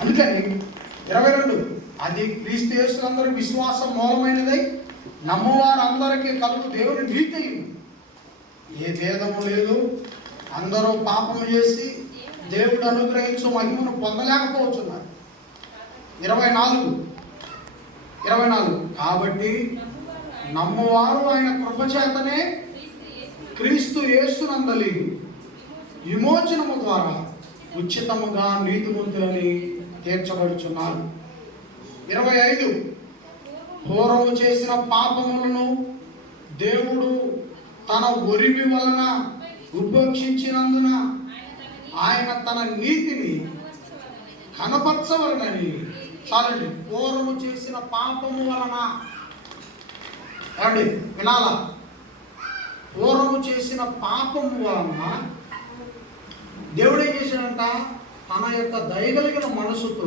అందుకని ఇరవై రెండు అది క్రీస్తు యేసులందరూ విశ్వాసం మూలమైనదై నమ్మువారందరికీ కలుగు దేవుని నీతి ఏ భేదము లేదు. అందరూ పాపము చేసి దేవుడు అనుగ్రహించు మహిమను పొందలేకపోతున్నారు. ఇరవై నాలుగు ఇరవై నాలుగు. కాబట్టి నమ్మువారు ఆయన కృపచేతనే క్రీస్తు యేసునందలి విమోచనము ద్వారా ఉచితముగా నీతిమంతులని తీర్చబడుచున్నారు ఇరవై ఐదు. పూర్వము చేసిన పాపములను దేవుడు తన ఒరిమి వలన ఉపేక్షించినందున ఆయన తన నీతిని కనపరచవలనని చాలండి. పూర్వము చేసిన పాపము వలన. అండి వినాలా? పూర్వము చేసిన పాపము వలన దేవుడు ఏం చేశాడంట? తన యొక్క దయగలిగిన మనసుతో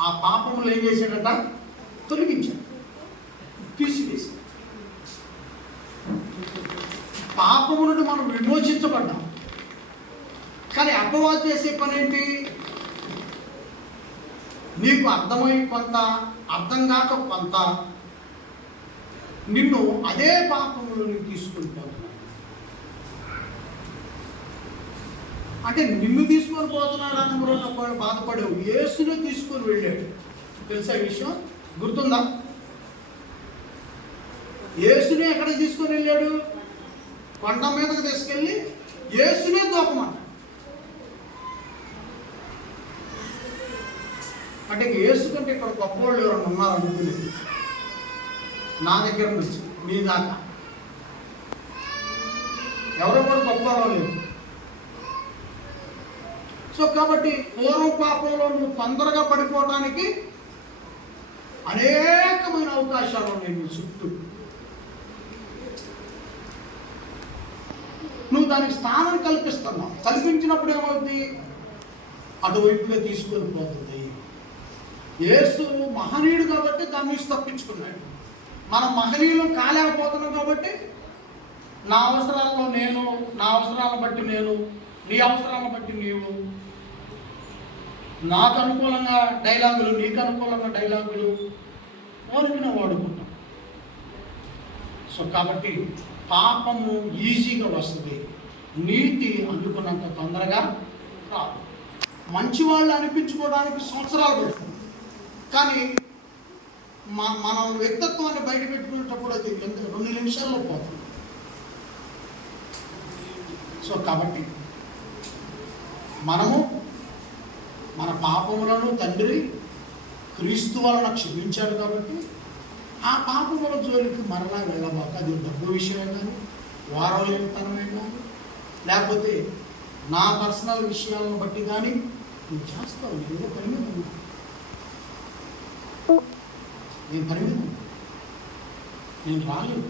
ఆ పాపములు ఏం చేశాడట? తొలగించాడు. తీసివేశాడు. పాపము నుండి మనం విమోచించబడ్డాం. కానీ అపవాదం చేసే పని ఏంటి నీకు అర్థమై కొంత అర్థం కాక కొంత నిన్ను అదే పాపములను తీసుకుంటాడు అంటే నిన్ను తీసుకొని పోతున్నాడు అని కూడా బాధపడేవు యేసునే తీసుకొని వెళ్ళాడు. తెలుసా ఈ విషయం? గుర్తుందా? యేసునే ఎక్కడ తీసుకొని వెళ్ళాడు? కొండ మీదకు తీసుకెళ్ళి యేసునే దూకమన్నాడు అంటే ఇంక యేసు కంటే ఇక్కడ గొప్ప వాళ్ళు ఎవరైనా ఉన్నారు అనుకునేది నా దగ్గర నుంచి మీ దాకా. ఎవరో కూడా గొప్ప వాళ్ళు సో కాబట్టి పూర్వ పాపంలో నువ్వు తొందరగా పడిపోవడానికి అనేకమైన అవకాశాలు ఉన్నాయి నీ చుట్టూ. నువ్వు దానికి స్థానం కల్పిస్తున్నావు. కల్పించినప్పుడు ఏమవుతుంది అటువైపుగా తీసుకొని పోతుంది. యేసు మహనీయుడు కాబట్టి దాని నుంచి తప్పించుకున్నాడు. మనం మహనీయులు కాలేకపోతున్నాం కాబట్టి నా అవసరాల్లో నేను నా అవసరాలను బట్టి నేను నీ అవసరాలను బట్టి నీవు నాకు అనుకూలంగా డైలాగులు నీకు అనుకూలంగా డైలాగులు ఓరిగిన వాడుకుంటాం. సో కాబట్టి పాపము ఈజీగా వస్తుంది. నీతి అందుకున్నంత తొందరగా రాదు. మంచి వాళ్ళు అనిపించుకోవడానికి సంవత్సరాలు పడుతుంది. కానీ మా మనం వ్యక్తిత్వాన్ని బయట పెట్టుకునేటప్పుడు అది రెండు నిమిషాల్లో పోతుంది. సో కాబట్టి మనము మన పాపములను తండ్రి క్రీస్తు వలన క్షమించాడు కాబట్టి ఆ పాపముల జోలికి మరలా వెళ్ళబాక అది డబ్బు విషయమే కానీ వారలేనితనమే కానీ లేకపోతే నా పర్సనల్ విషయాలను బట్టి కానీ నువ్వు చేస్తావు ఏదో పరిమితం నేను పరిమితం నేను రాలేదు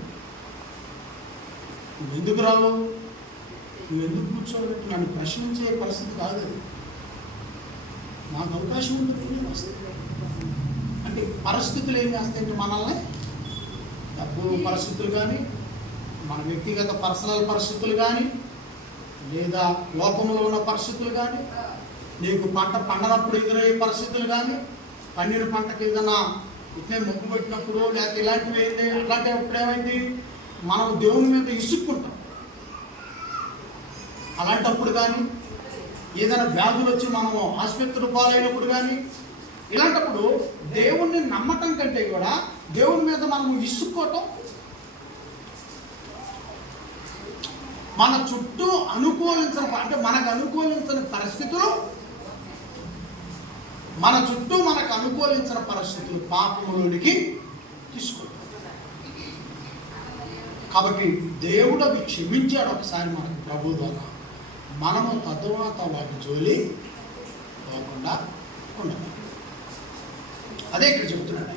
నువ్వు ఎందుకు రావు? నువ్వు ఎందుకు కూర్చోబెట్టి నన్ను ప్రశ్నించే పరిస్థితి కాదు నాకు అవకాశం ఉంటుంది నేను వస్తాను అంటే పరిస్థితులు ఏం చేస్తాయంటే మనల్ని డబ్బు పరిస్థితులు కానీ మన వ్యక్తిగత పర్సనల్ పరిస్థితులు కానీ లేదా లోకంలో ఉన్న పరిస్థితులు కానీ నీకు పంట పండనప్పుడు ఎదురయ్యే పరిస్థితులు కానీ పండిన పంటకి ఏదైనా ఇట్లే మొక్కు పెట్టినప్పుడు లేకపోతే ఇలాంటివి ఏంటి అట్లాంటిప్పుడు ఏమైంది? మనం దేవుని మీద ఇసుక్కుంటాం. అలాంటప్పుడు కానీ ఏదైనా వ్యాధులు వచ్చి మనము ఆసుపత్రి పాలైనప్పుడు కానీ ఇలాంటప్పుడు దేవుణ్ణి నమ్మటం కంటే కూడా దేవుని మీద మనము ఇసుక్కోవటం. మన చుట్టూ అనుకూలించిన అంటే మనకు అనుకూలించిన పరిస్థితులు మన చుట్టూ మనకు అనుకూలించిన పరిస్థితులు పాపములోనికి తీసుకుంటాం. కాబట్టి దేవుడు అవి క్షమించాడు ఒకసారి మనకు ప్రభు ద్వారా. మనము తరువాత వాటి జోలి పోకుండా ఉండాలి అదే ఇక్కడ చెప్తున్నాడు.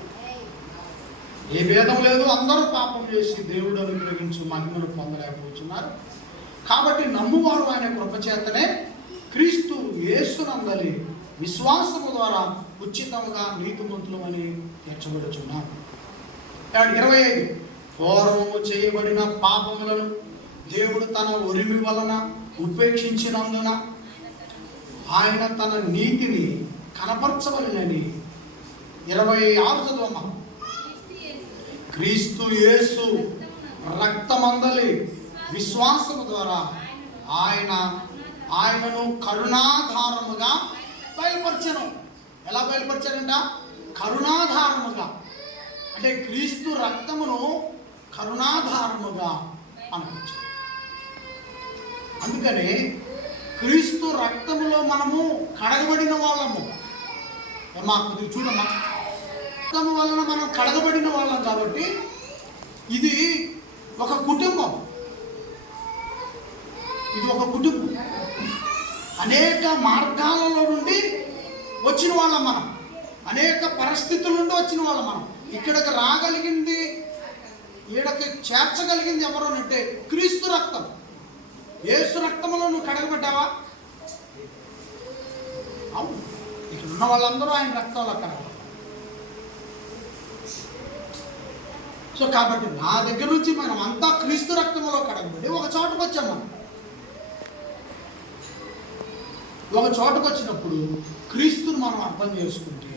ఏ భేదం లేదు అందరూ పాపం చేసి దేవుడు అనుగ్రహించు మహిమను పొందలేకపోతున్నారు. కాబట్టి నమ్మువారు ఆయన కృపచేతనే క్రీస్తు యేసునందలి విశ్వాసము ద్వారా ఉచితముగా నీతిమంతులు అని తీర్చబడుచున్నారు ఇరవై ఐదు. పూర్వము చేయబడిన పాపములను దేవుడు తన ఉరిమి వలన ఉపేక్షించినందున ఆయన తన నీతిని కనపరచవలనని ఇరవై ఆరు చదవమ్మా క్రీస్తు యేసు రక్తమందలి విశ్వాసము ద్వారా ఆయన ఆయనను కరుణాధారముగా బయలుపరచను ఎలా బయలుపరచారంట? కరుణాధారముగా. అంటే క్రీస్తు రక్తమును కరుణాధారముగా అనవచ్చు అందుకనే క్రీస్తు రక్తములో మనము కడగబడిన వాళ్ళము. మాకు కొద్దిగా చూడమ్మా. రక్తము వలన మనం కడగబడిన వాళ్ళం కాబట్టి ఇది ఒక కుటుంబం. ఇది ఒక కుటుంబం. అనేక మార్గాలలో నుండి వచ్చిన వాళ్ళం మనం. అనేక పరిస్థితుల నుండి వచ్చిన వాళ్ళం మనం. ఇక్కడికి రాగలిగింది ఈడకి చేర్చగలిగింది ఎవరు అంటే క్రీస్తు రక్తం. ఏసు రక్తంలో నువ్వు కడగబడ్డావా? అవును. ఇక్కడ ఉన్న వాళ్ళందరూ ఆయన రక్తంలో కడగ సో కాబట్టి నా దగ్గర నుంచి మనం అంతా క్రీస్తు రక్తంలో కడగబడి ఒక చోటకు వచ్చాం మనం. ఒక చోటకు వచ్చినప్పుడు క్రీస్తుని మనం అర్థం చేసుకుంటే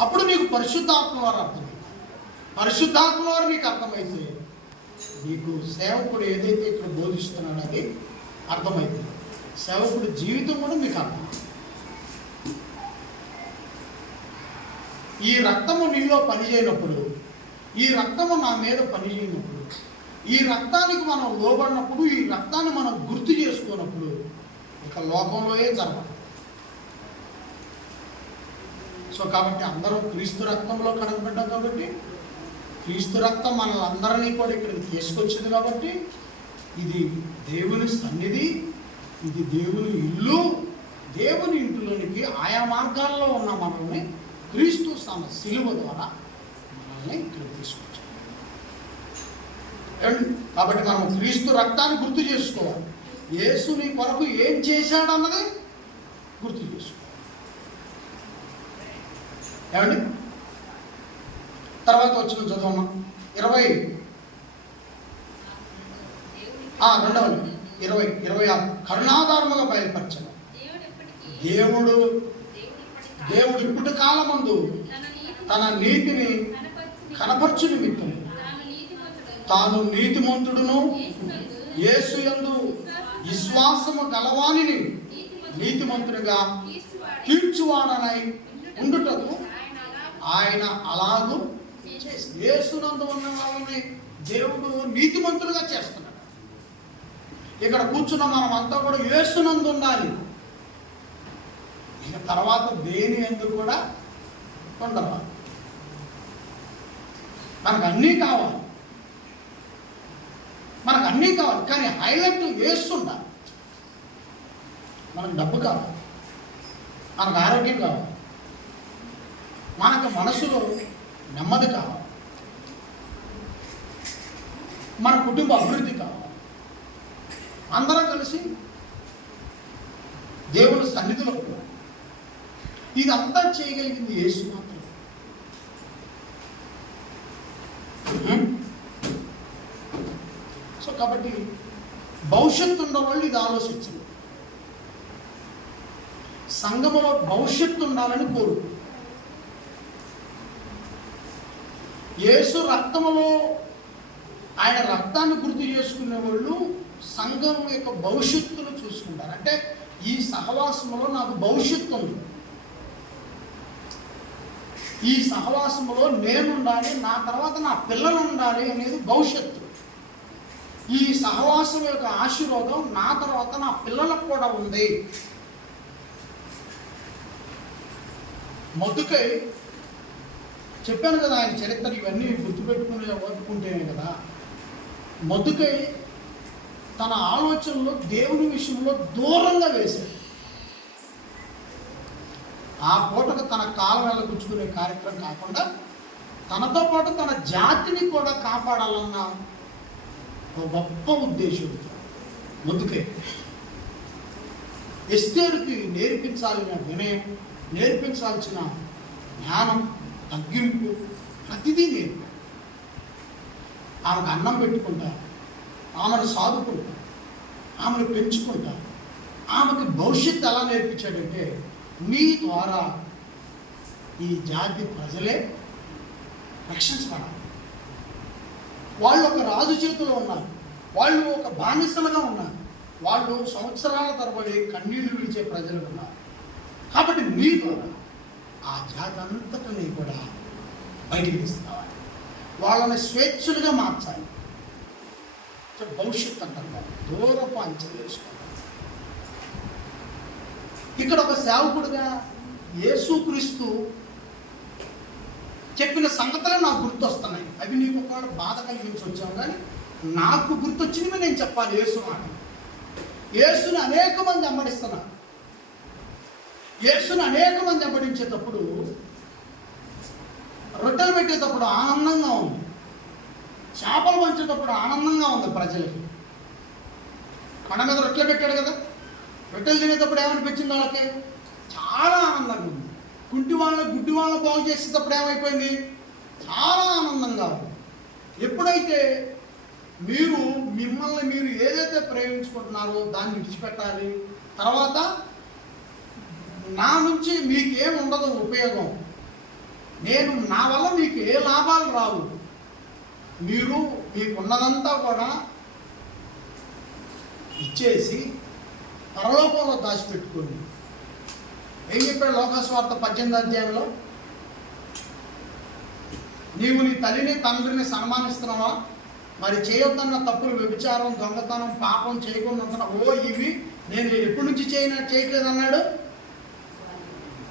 అప్పుడు మీకు పరిశుద్ధాత్మ వారు అర్థమవుతుంది పరిశుద్ధాత్మ వారు మీకు అర్థమైతే మీకు సేవకుడు ఏదైతే ఇక్కడ బోధిస్తున్నాడో అది అర్థమైంది. సేవకుడు జీవితం కూడా మీకు అర్థం. ఈ రక్తము నీలో పనిచేయనప్పుడు ఈ రక్తము నా మీద పనిచేయనప్పుడు ఈ రక్తానికి మనం లోబడినప్పుడు ఈ రక్తాన్ని మనం గుర్తు చేసుకున్నప్పుడు ఇక లోకంలోయే జరగదు సో కాబట్టి అందరం క్రీస్తు రక్తంలో కడగబడ్డాం కాబట్టి క్రీస్తు రక్తం మనల్ని కూడా ఇక్కడికి తీసుకొచ్చింది కాబట్టి ఇది దేవుని సన్నిధి ఇది దేవుని ఇల్లు దేవుని ఇంటిలోనికి ఆయా మార్గాల్లో ఉన్న మనల్ని క్రీస్తు సమ సిలువ ద్వారా మనల్ని ఇక్కడికి తీసుకొచ్చాడు. కాబట్టి మనం క్రీస్తు రక్తాన్ని గుర్తు చేసుకోవాలి. యేసు నీ కొరకు ఏం చేశాడన్నది గుర్తు చేసుకోవాలి. ఏమండి? తర్వాత వచ్చిన చదవమ్మా. ఇరవై. ఆ, రెండవది. ఇరవై ఇరవై ఆరు. కరుణాధారముగా బయలుపరచను దేవుడు దేవుడు ఇప్పుడు కాలమందు తన నీతిని కనపరచు నిమిత్తం తాను నీతిమంతుడును యేసు యందు విశ్వాసము గలవాణిని నీతిమంతుడిగా తీర్చువాడనై ఉండుటకు ఆయన అలాగూ యేసునందు ఉన్న వాళ్ళని దేవుడు నీతిమంతులుగా చేస్తున్నాడు. ఇక్కడ కూర్చున్న మనం అంతా కూడా యేసునందు ఉండాలి. ఇక తర్వాత దేని ఎందుకు కూడా ఉండరాదు. మనకు అన్నీ కావాలి. మనకు అన్నీ కావాలి. కానీ హైలైట్ వేస్తుండాలి మనకు డబ్బు కావాలి. మనకు ఆరోగ్యం కావాలి. మనకు మనసులో నెమ్మది కావాలి మన కుటుంబ అభివృద్ధి కావాలి అందరం కలిసి దేవుని సన్నిధిలో ఇదంతా చేయగలిగింది యేసు మాత్రం సో కాబట్టి భవిష్యత్తు ఉన్న వాళ్ళు ఇది ఆలోచించండి. సంఘములో భవిష్యత్తు ఉండాలని కోరు యేసు రక్తములో ఆయన రక్తాన్ని గుర్తు చేసుకునే వాళ్ళు సంఘం యొక్క భవిష్యత్తును చూసుకుంటారు. అంటే ఈ సహవాసములో నాకు భవిష్యత్తు ఉంది. ఈ సహవాసములో నేను ఉండాలి నా తర్వాత నా పిల్లలు ఉండాలి అనేది భవిష్యత్తు. ఈ సహవాసం యొక్క ఆశీర్వాదం నా తర్వాత నా పిల్లలకు కూడా ఉంది. మొదకై చెప్పాను కదా ఆయన చరిత్ర ఇవన్నీ గుర్తుపెట్టుకునే వదుకుంటేనే కదా. మధుకై తన ఆలోచనలో దేవుని విషయంలో దూరంగా వేశాడు. ఆ పూటకు తన కాలం వెళ్ళగుచ్చుకునే కార్యక్రమం కాకుండా తనతో పాటు తన జాతిని కూడా కాపాడాలన్న ఒక గొప్ప ఉద్దేశం. ముందుకే ఎస్తేరుకి నేర్పించాల్సిన వినయం నేర్పించాల్సిన జ్ఞానం తగ్గింపు ప్రతిదీ నేర్పాడు ఆమెకు అన్నం పెట్టుకుంటా ఆమెను సాదుకుంటా ఆమెను పెంచుకుంటా. ఆమెకు భవిష్యత్తు ఎలా నేర్పించాడంటే నీ ద్వారా ఈ జాతి ప్రజలే రక్షించబడాలి. వాళ్ళు ఒక రాజు చేతిలో ఉన్నారు వాళ్ళు ఒక బానిసలుగా ఉన్నారు వాళ్ళు సంవత్సరాల తరబడి కన్నీళ్ళు విడిచే ప్రజలు ఉన్నారు. కాబట్టి నీ ద్వారా ఆ జాతి అంతటిని కూడా బయటికి తీసుకురావాలి. వాళ్ళని స్వేచ్ఛలుగా మార్చాలి. భవిష్యత్తు అంటారు దూరపు అంచెలు వేసుకోవాలి. ఇక్కడ ఒక సేవకుడుగా యేసుక్రీస్తు చెప్పిన సంగతులు నాకు గుర్తొస్తున్నాయి. అవి నీకు ఒక బాధ కలిగించి వచ్చావు కానీ నాకు గుర్తొచ్చినవి నేను చెప్పాలి. యేసు మాట. యేసుని అనేక మంది అమ్మడిస్తున్నారు. యేసును అనేక మంది వెంబడించేటప్పుడు రొట్టెలు పెట్టేటప్పుడు ఆనందంగా ఉంది. చేపలు పంచేటప్పుడు ఆనందంగా ఉంది ప్రజలకి. కొండ మీద రొట్టెలు పెట్టాడు కదా. రొట్టెలు తినేటప్పుడు ఏమనిపించింది వాళ్ళకి? చాలా ఆనందంగా ఉంది. కుంటి వాళ్ళని గుడ్డి వాళ్ళని బాగు చేసేటప్పుడు ఏమైపోయింది? చాలా ఆనందంగా ఉంది. ఎప్పుడైతే మీరు మిమ్మల్ని మీరు ఏదైతే ప్రేమించుకుంటున్నారో దాన్ని విడిచిపెట్టాలి తర్వాత నా నుంచి మీకేం ఉండదు ఉపయోగం. నేను నా వల్ల మీకు ఏ లాభాలు రావు. మీరు మీకున్నదంతా కూడా ఇచ్చేసి పరలోకంలో దాచిపెట్టుకోండి. ఏం చెప్పాడు లోకస్వార్థ పద్దెనిమిది అధ్యాయంలో? నీవు నీ తల్లిని తండ్రిని సన్మానిస్తున్నావా? మరి చేయొద్దన్న తప్పులు వ్యభిచారం దొంగతనం పాపం చేయకుండా ఓ ఇవి నేను ఎప్పటి నుంచి చేయన చేయట్లేదు అన్నాడు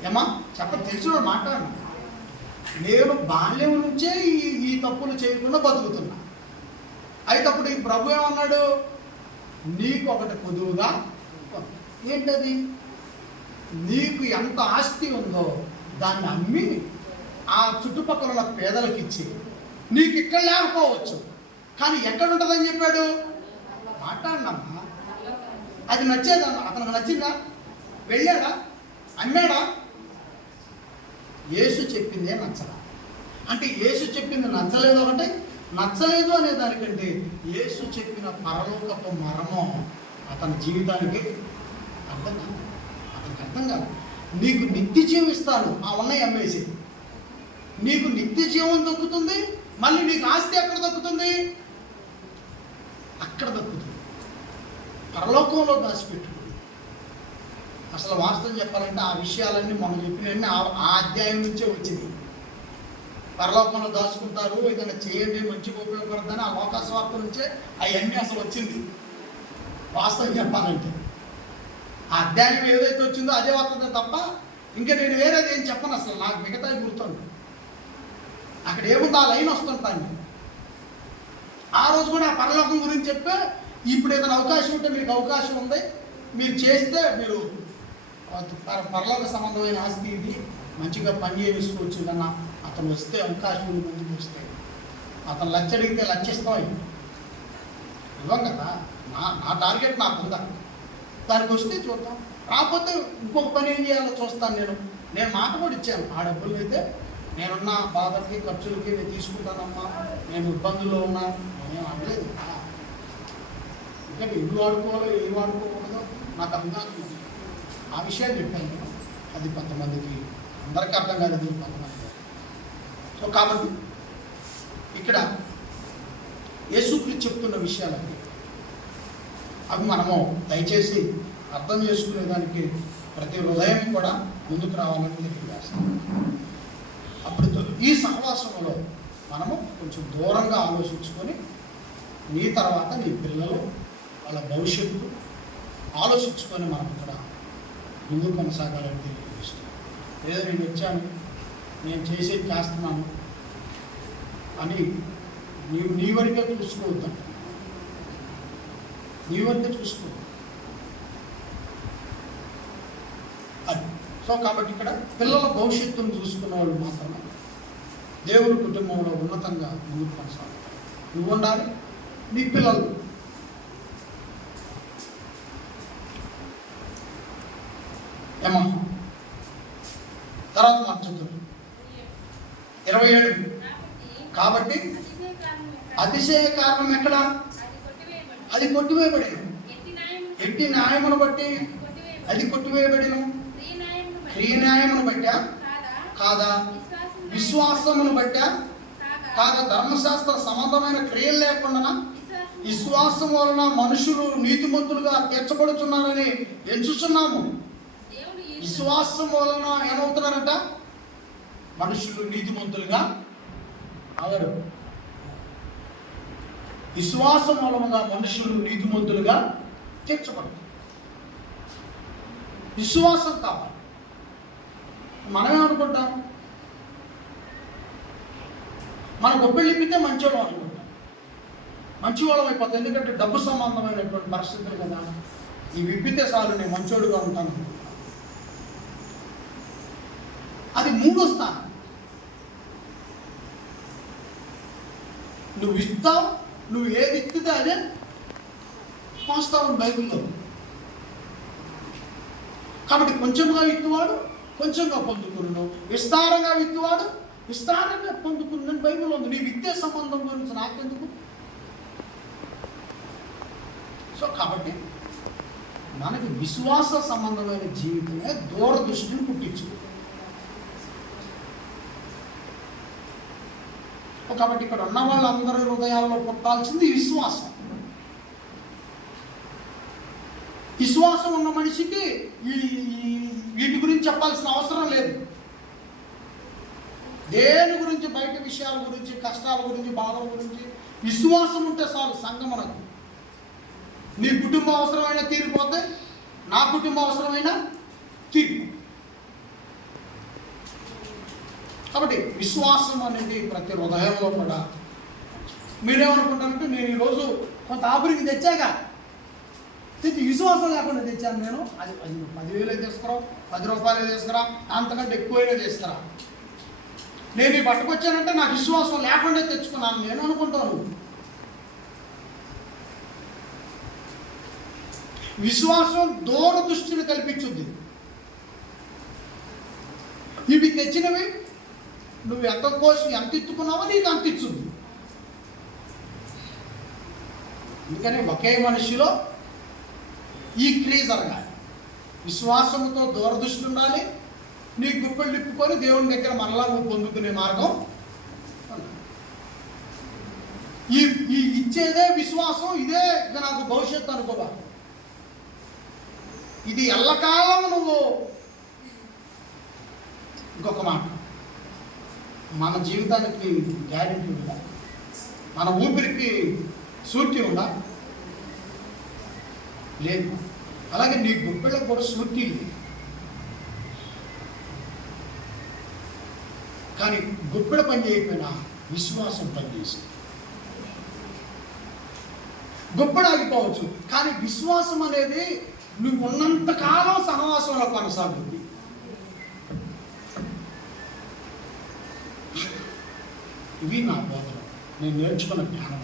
ఏమా? చెప్ప తెలిసిన మాట్లాడు నేను బాల్యం నుంచే ఈ ఈ తప్పులు చేయకుండా బతుకుతున్నా. అయితే అప్పుడు ఈ ప్రభు ఏమన్నాడు? నీకు ఒకటి పొదువుగా ఏంటది? నీకు ఎంత ఆస్తి ఉందో దాన్ని అమ్మి ఆ చుట్టుపక్కల ఉన్న పేదలకు ఇచ్చి నీకు ఇక్కడ లేకపోవచ్చు. కానీ ఎక్కడ ఉంటుందని చెప్పాడు? మాట్లాడినమ్మా అది నచ్చేదా? అతనికి నచ్చిందా? వెళ్ళాడా? అమ్మాడా? యేసు చెప్పిందే నచ్చల. అంటే యేసు చెప్పింది నచ్చలేదు అంటే నచ్చలేదు అనే దానికంటే యేసు చెప్పిన పరలోకపు మరమం అతని జీవితానికి అర్థం కాదు. అతనికి అర్థం కాదు. నీకు నిత్య జీవిస్తాను ఆ ఉన్నాయి అమ్మేసి. నీకు నిత్య జీవం దొక్కుతుంది. మళ్ళీ నీకు ఆస్తి ఎక్కడ దొక్కుతుంది? అక్కడ దొక్కుతుంది. పరలోకంలో దాచిపెట్టు. అసలు వాస్తవం చెప్పాలంటే ఆ విషయాలన్నీ మనం చెప్పినవన్నీ ఆ అధ్యాయం నుంచే వచ్చింది. పరలోకంలో దాచుకుంటారు ఏదైనా చేయండి మంచిగా ఉపయోగపడుతుందని ఆ లోకస్వార్థ నుంచే అవన్నీ అసలు వచ్చింది. వాస్తవం చెప్పాలంటే. ఆ అధ్యాయం ఏదైతే వచ్చిందో అదే వస్తుంది తప్ప ఇంకా నేను వేరేది ఏం చెప్పను అసలు నాకు మిగతా గుర్తుంది అక్కడ ఏముందో ఆ లైన్ వస్తుంటాను ఆ రోజు కూడా ఆ పరలోకం గురించి చెప్పే ఇప్పుడు ఏదైనా అవకాశం ఉంటే మీకు అవకాశం ఉంది. మీరు చేస్తే మీరు పరలోక సంబంధమైన ఆస్తి ఇది. మంచిగా పని చేసుకోవచ్చు కన్నా అతను వస్తే అవకాశం ఉంది ముందుకు వస్తాయి అతను లచ్చ అడిగితే లచ్చిస్తాం ఇవ్వం కదా. నా నా టార్గెట్ నాకు ఉందా? దానికి వస్తే చూద్దాం. రాకపోతే ఇంకొక పని ఏం చేయాలో చూస్తాను నేను. నేను మాట కూడా ఇచ్చాను. ఆ డబ్బులు అయితే నేనున్న బాధకి ఖర్చులకి నేను తీసుకుంటానమ్మా. నేను ఇబ్బందుల్లో ఉన్నా. నేను అనలేదు ఇంకా ఇల్లు వాడుకోవాలో ఏం వాడుకోకూడదో నాకు అర్థం ఆ విషయాలు చెప్పాను. నేను అది కొంతమందికి అందరికీ అర్థం కాలేదు కొంతమంది సో కాబట్టి ఇక్కడ యేసుక్రీస్తు చెప్తున్న విషయాలన్నీ అవి మనము దయచేసి అర్థం చేసుకునేదానికి ప్రతి హృదయం కూడా ముందుకు రావాలని తెలియజేస్తాం అప్పుడు ఈ సహవాసంలో మనము కొంచెం దూరంగా ఆలోచించుకొని నీ తర్వాత నీ పిల్లలు వాళ్ళ భవిష్యత్తు ఆలోచించుకొని మనం ఇక్కడ ముందు కొనసాగాలని తెలియజేస్తాం ఏదో నేను వచ్చాను నేను చేసేది చేస్తున్నాను అని నీవు నీ వరకే చూసుకోవద్దంట నీ వరకే చూసుకో అది. సో కాబట్టి ఇక్కడ పిల్లల భవిష్యత్తును చూసుకున్న వాళ్ళు మాత్రమే దేవుడి కుటుంబంలో ఉన్నతంగా ముందుకు కొనసాగుతారు. నువ్వు ఉండాలి నీ పిల్లలు ఏమా తర్వాత మార్చుతుంది ఇరవై ఏడు. కాబట్టి అతిశయ కారణం ఎక్కడ? అది కొట్టివేయబడింది ఎట్టి న్యాయమును బట్టి? అది కొట్టివేయబడిను క్రియన్యాయమును న్యాయమును బట్టా? కాదా? విశ్వాసమును బట్టా? కాదా? కాగా ధర్మశాస్త్ర సంబంధమైన క్రియలు లేకుండా విశ్వాసం వలన మనుషులు నీతిమంతులుగా తీర్చబడుతున్నారని ఎంచుతున్నాము విశ్వాసం వలన ఏమవుతున్నారంట? మనుషులు నీతిమంతులుగా అవరు విశ్వాసం మూలముగా మనుషులు నీతిమంతులుగా తీర్చబడతారు. విశ్వాసం కావాలి. మనమే అనుకుంటాం మన గొప్పలు మంచివాళ్ళం అనుకుంటాం. మంచివాళ్ళం అయిపోతుంది అయిపోతాం ఎందుకంటే డబ్బు సంబంధమైనటువంటి పరిస్థితులు కదా. ఈ విప్పితే చాలు నేను మంచోడుగా ఉంటాను. అది మూడో స్థానం నువ్వు ఇస్తావు నువ్వు ఏది ఇస్తే అదే పోస్తావు బైబిల్లో. కాబట్టి కొంచెంగా ఇత్తువాడు కొంచెంగా పొందుకున్నాను విస్తారంగా విత్తువాడు విస్తారంగా పొందుకున్నాను బైబిల్ ఉంది. నీ విద్య సంబంధం గురించి నాకెందుకు? సో కాబట్టి మనకి విశ్వాస సంబంధమైన జీవితమే దూరదృష్టిని పుట్టించుకుంటుంది. కాబట్టి ఇక్కడ ఉన్న వాళ్ళందరి హృదయాల్లో పుట్టాల్సింది విశ్వాసం. విశ్వాసం ఉన్న మనిషికి ఈ వీటి గురించి చెప్పాల్సిన అవసరం లేదు. దేని గురించి బయట విషయాల గురించి కష్టాల గురించి బాధల గురించి విశ్వాసం ఉంటే చాలు సంగమనకు నీ కుటుంబం అవసరమైన తీరిపోతే నా కుటుంబం అవసరమైన తీర్పు. కాబట్టి విశ్వాసం అనేది ప్రతి హృదయంలో కూడా. మీరేమనుకుంటారంటే నేను ఈరోజు కొంత ఆఫరింగ్ తెచ్చాక తెచ్చి విశ్వాసం లేకుండా తెచ్చాను నేను. అది అది పదివేలే తీసుకురా పది రూపాయలే తీసుకురా అంతకంటే ఎక్కువైనా తీసుకురా. నేను ఈ పట్టుకొచ్చానంటే నాకు విశ్వాసం లేకుండా తెచ్చుకున్నాను. నేను అనుకుంటాను. విశ్వాసం దూర దృష్టిని కల్పించుద్ది. ఇవి తెచ్చినవి నువ్వు ఎంత కోసం ఎంత ఇచ్చుకున్నావో నీకు అంత ఇచ్చుద్ది అందుకని ఒకే మనిషిలో ఈ క్రియ జరగాలి. విశ్వాసంతో దూరదృష్టి ఉండాలి. నీ గుప్పలు నిప్పుకొని దేవుని దగ్గర మరలా నువ్వు పొందుకునే మార్గం ఈ ఈ ఇచ్చేదే విశ్వాసం ఇదే ఇక నాకు భవిష్యత్తు అనుకోవా ఇది ఎల్లకాలం నువ్వు ఇంకొక మాట. మన జీవితానికి గ్యారెంటీ ఉందా? మన ఊపిరికి సూర్తి ఉందా? లేదు. అలాగే నీ గుప్పెళ్ళకు కూడా సూర్తి లేదు. కానీ గుప్పెడ పని చేయకపోయినా విశ్వాసం పనిచేసింది గుప్పెడ ఆగిపోవచ్చు కానీ విశ్వాసం అనేది నువ్వు ఉన్నంత కాలం సహవాసంలో కొనసాగుతుంది. ఇవి నా బోధన నేను నేర్చుకున్న జ్ఞానం.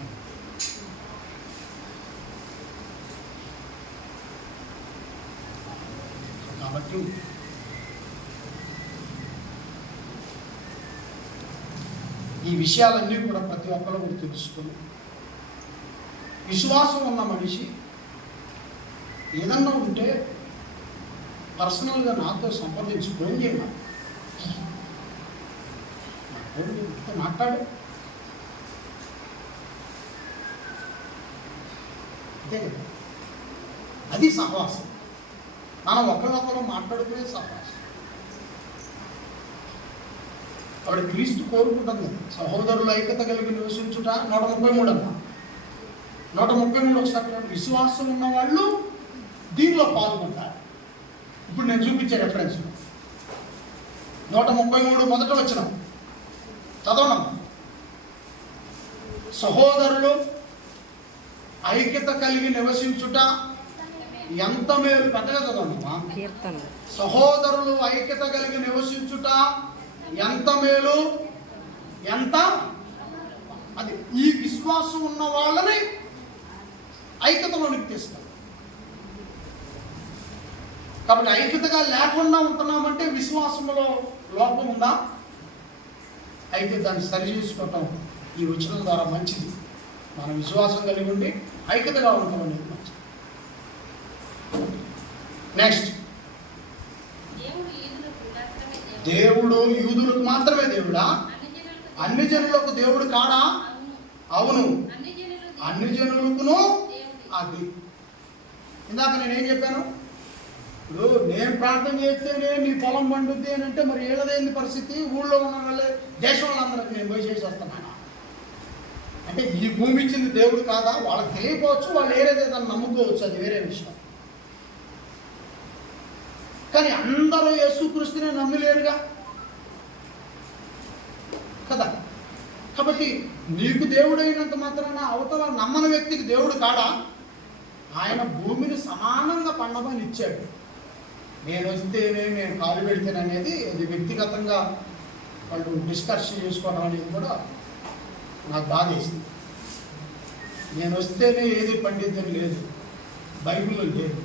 కాబట్టి ఈ విషయాలన్నీ కూడా ప్రతి ఒక్కరు కూడా తెలుసుకుని విశ్వాసం ఉన్న మనిషి ఏదన్నా ఉంటే పర్సనల్గా నాతో సంప్రదించి ఫోన్ చేయాలి మాట్లాడు. అంతే కదా? అది సహవాసం. మనం ఒకరినొకరు మాట్లాడుకునే సహవాసం. అక్కడ క్రీస్తు కోరుకుంటుంది. సహోదరుల ఐక్యత కలిగి నివసించుట నూట ముప్పై మూడు అన్న నూట ముప్పై మూడు ఒకసారి విశ్వాసం ఉన్నవాళ్ళు దీనిలో పాల్గొంటారు. ఇప్పుడు నేను చూపించే రెఫరెన్స్ నూట ముప్పై మూడు మొదట వచ్చినాం చదవనమ్మా సహోదరులు ఐక్యత కలిగి నివసించుట ఎంత మేలు పెద్దగా కీర్తన. సహోదరులు ఐక్యత కలిగి నివసించుట ఎంత మేలు ఎంత? అది ఈ విశ్వాసం ఉన్న వాళ్ళని ఐక్యతలోనికి తీస్తారు. కాబట్టి ఐక్యతగా లేకుండా ఉంటున్నామంటే విశ్వాసంలో లోపం ఉందా? అయితే దాన్ని సరి చేసుకోవటం ఈ వచనం ద్వారా మంచిది. మన విశ్వాసం కలిగి ఉండి ఐక్యతగా ఉండటం అనేది మంచిది. నెక్స్ట్ దేవుడు యూదులకు మాత్రమే దేవుడా. అన్ని జనులకు దేవుడు. కాడా? అవును. అన్ని జనులు అన్ని జనులకును అది. ఇందాక నేనేం చెప్పాను? ఇప్పుడు నేను ప్రార్థన చేస్తేనే నీ పొలం పండుద్ది అని అంటే మరి ఏదైంది పరిస్థితి? ఊళ్ళో ఉన్న వాళ్ళే దేశం వాళ్ళందరికి నేను పోయి చేసి వస్తున్నాను అంటే ఈ భూమి ఇచ్చింది దేవుడు కాదా? వాళ్ళకి తెలియకపోవచ్చు వాళ్ళు ఏదైతే నమ్ముకోవచ్చు అది వేరే విషయం. కానీ అందరూ యేసుక్రీస్తునే నమ్మలేరుగా? కదా? కాబట్టి నీకు దేవుడైనంత మాత్రాన అవతల నమ్మని వ్యక్తికి దేవుడు కాడా? ఆయన భూమిని సమానంగా పండమని ఇచ్చాడు. నేను వస్తేనే నేను కాలు పెడితేననేది అది వ్యక్తిగతంగా వాళ్ళు డిస్కషన్ చేసుకోవడం అనేది కూడా నాకు బాధ వేసింది నేను వస్తేనే ఏది పండిద్దని లేదు బైబిల్లో లేదు.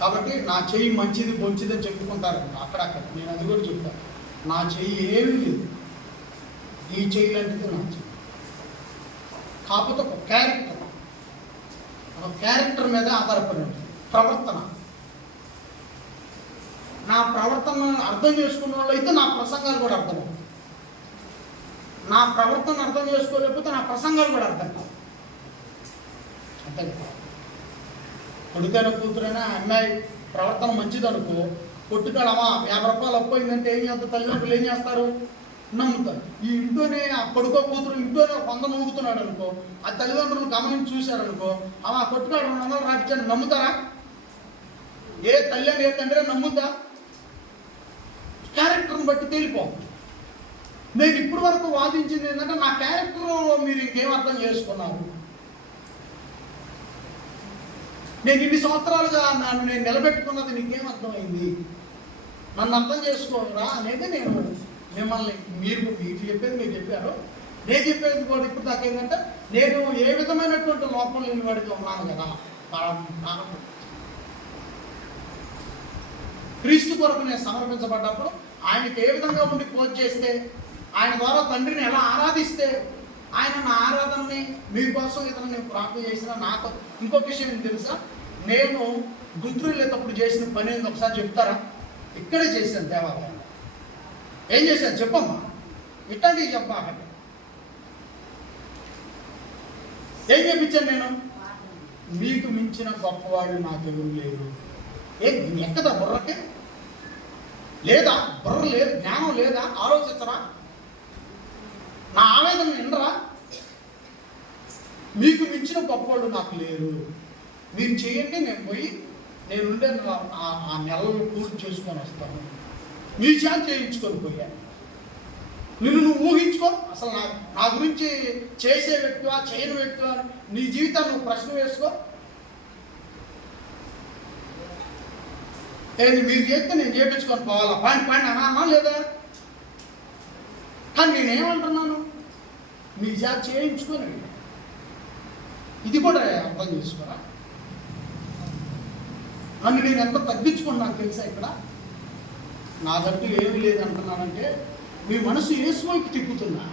కాబట్టి నా చెయ్యి మంచిది మంచిదని చెప్పుకుంటారు. అక్కడక్కడ నేను అది కూడా చెప్తాను. నా చెయ్యి ఏమీ లేదు. ఈ చెయ్యి లాంటిది నా చెయ్యి. కాకపోతే ఒక క్యారెక్టర్. ఒక క్యారెక్టర్ మీద ఆధారపడి ఉంటుంది. ప్రవర్తన. నా ప్రవర్తన అర్థం చేసుకున్న వాళ్ళు అయితే నా ప్రసంగాలు కూడా అర్థమవుతాయి. నా ప్రవర్తన అర్థం చేసుకోలేకపోతే నా ప్రసంగాలు కూడా అర్థం కావు అర్థం కదా కొడుకైన కూతురైనా అమ్మాయి ప్రవర్తన మంచిదనుకో కొట్టుకాడమా యాభై రూపాయలు అప్పయిందంటే ఏం చేస్తారు? తల్లిదండ్రులు ఏం చేస్తారు? నమ్ముతారు. ఈ ఇంట్లోనే ఆ కొడుకో కూతురు ఇంట్లోనే కొంత నూగుతున్నాడు అనుకో ఆ తల్లిదండ్రులు గమనించి చూశారనుకో అలా కొట్టుకాడు రెండు వందలు రాపించాను నమ్ముతారా? ఏ తల్లి అని ఏ తండ్రి నమ్ముతా నమ్ముద్దా? క్యారెక్టర్ని బట్టి తేలిపో నేను ఇప్పటి వరకు వాదించింది ఏంటంటే నా క్యారెక్టర్ మీరు ఇంకేం అర్థం చేసుకున్నారు? నేను ఇన్ని సంవత్సరాలుగా నన్ను నేను నిలబెట్టుకున్నది నీకేం అర్థమైంది? నన్ను అర్థం చేసుకోరా అనేది నేను మిమ్మల్ని మీరు మీరు చెప్పేది మీరు చెప్పారు. నేను చెప్పేది కూడా ఇప్పుడు దాకా ఏంటంటే నేను ఏ విధమైనటువంటి లోపం లేని వాడికి ఉన్నాను కదా ప్రారంభం. క్రీస్తు కొరకు నేను సమర్పించబడ్డప్పుడు ఆయనకి ఏ విధంగా ఉండి పూజ చేస్తే ఆయన ద్వారా తండ్రిని ఎలా ఆరాధిస్తే ఆయన నా ఆరాధనని మీకోసం ఇతను నేను ప్రార్థన చేసిన నాకు ఇంకొక విషయం ఏం తెలుసా? నేను గుంటూరు వెళ్ళేటప్పుడు చేసిన పని ఏంది ఒకసారి చెప్తారా? ఇక్కడే చేశాను దేవాలయం ఏం చేశాను చెప్పమ్మా. ఇట్లాంటివి చెప్పాకండి ఏం చెప్పించాను నేను? మీకు మించిన గొప్పవాళ్ళు నాకెవరు లేరు. ఏ ఎక్కదా బుర్రకి? లేదా బుర్ర లేదు జ్ఞానం లేదా ఆలోచించరా? నా ఆవేదన వినరా? మీకు మించిన గొప్పవాళ్ళు నాకు లేరు. మీరు చేయండి నేను పోయి నేను ఉండే ఆ- నెలలో నెలలు పూర్తి చేసుకొని వస్తాను. మీ చేత చేయించుకొని పోయాను నిన్ను నువ్వు ఊహించుకో. అసలు నా నా గురించి చేసే వ్యక్తివా చేయని వ్యక్తివా అని నీ జీవితాన్ని నువ్వు ప్రశ్న వేసుకో. ఏంది మీరు చేస్తే నేను చేయించుకొని పోవాలా? పాయింట్ పాయింట్ అనామా లేదా? కానీ నేనేమంటున్నాను మీ చేత చేయించుకొని ఇది కూడా అర్థం చేసుకోరా? నన్ను నేను ఎంత తగ్గించుకున్నాను తెలుసా ఇక్కడ? నా దగ్గర ఏమి లేదంటున్నానంటే మీ మనసు యేసు వైపు తిప్పుతున్నా.